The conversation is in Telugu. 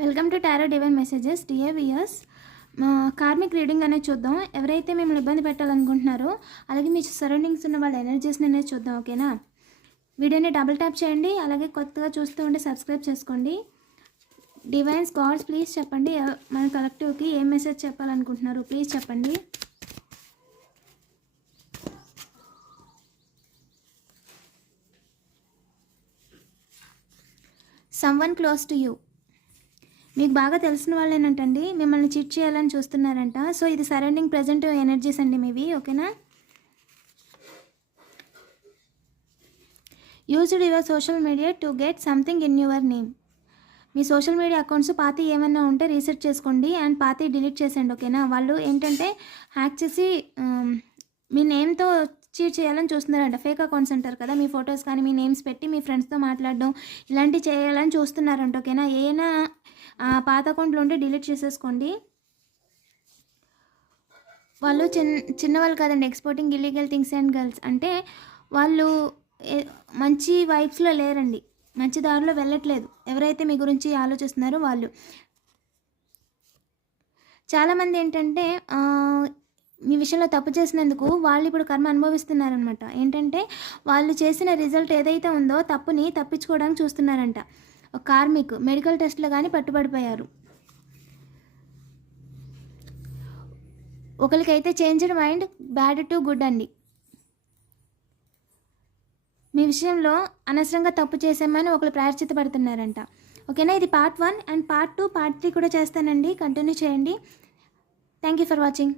Welcome to tarot divine messages. Dear viewers, karmic reading అనేది చూద్దాం. ఎవరైతే మిమ్మల్ని ఇబ్బంది పెట్టాలనుకుంటున్నారో అలాగే మీ సరౌండింగ్స్ ఉన్న వాళ్ళ ఎనర్జీస్ని అనేది చూద్దాం. ఓకేనా? వీడియోని డబుల్ ట్యాప్ చేయండి. అలాగే కొత్తగా చూస్తూ ఉంటే సబ్స్క్రైబ్ చేసుకోండి. డివైన్స్ గాడ్స్ ప్లీజ్ చెప్పండి, మన కలెక్టివ్కి ఏం మెసేజ్ చెప్పాలనుకుంటున్నారు ప్లీజ్ చెప్పండి. సమ్వన్ క్లోజ్ టు యూ, మీకు బాగా తెలిసిన వాళ్ళేనంటండి మిమ్మల్ని చీట్ చేయాలని చూస్తున్నారంట. సో ఇది సరౌండింగ్ ప్రజెంట్ ఎనర్జీస్ అండి మీవి. ఓకేనా? Used your social media to get something in your name. Me social media accounts పాతి ఏమన్నా ఉంటే రీసెట్ చేసుకోండి అండ్ పాతి డిలీట్ చేసేయండి. ఓకేనా? వాళ్ళు ఏంటంటే హ్యాక్ చేసి మీ నేమ్తో చీట్ చేయాలని చూస్తున్నారంట. ఫేక్ అకౌంట్స్ అంటారు కదా, మీ ఫొటోస్ కానీ మీ నేమ్స్ పెట్టి మీ ఫ్రెండ్స్తో మాట్లాడడం ఇలాంటివి చేయాలని చూస్తున్నారంట. ఓకేనా? ఏమైనా పాత అకౌంట్లు ఉంటే డిలీట్ చేసేసుకోండి. వాళ్ళు చిన్నవాళ్ళు కదండి, exporting illegal things and girls అంటే వాళ్ళు మంచి వైబ్స్లో లేరండి, మంచి దారిలో వెళ్ళట్లేదు. ఎవరైతే మీ గురించి ఆలోచిస్తున్నారో వాళ్ళు. చాలామంది ఏంటంటే మీ విషయంలో తప్పు చేసినందుకు వాళ్ళు ఇప్పుడు కర్మ అనుభవిస్తున్నారనమాట. ఏంటంటే వాళ్ళు చేసిన రిజల్ట్ ఏదైతే ఉందో తప్పుని తప్పించుకోవడానికి చూస్తున్నారంట. ఒక కార్మిక్ మెడికల్ టెస్ట్లో కానీ పట్టుబడిపోయారు. ఒకరికైతే changed mind bad to good అండి. మీ విషయంలో అనవసరంగా తప్పు చేసామని ఒకరు ప్రాయశ్చిత్త పడుతున్నారంట. ఓకేనా? ఇది పార్ట్ 1 అండ్ పార్ట్ 2 పార్ట్ 3 కూడా చేస్తానండి. కంటిన్యూ చేయండి. Thank you for watching.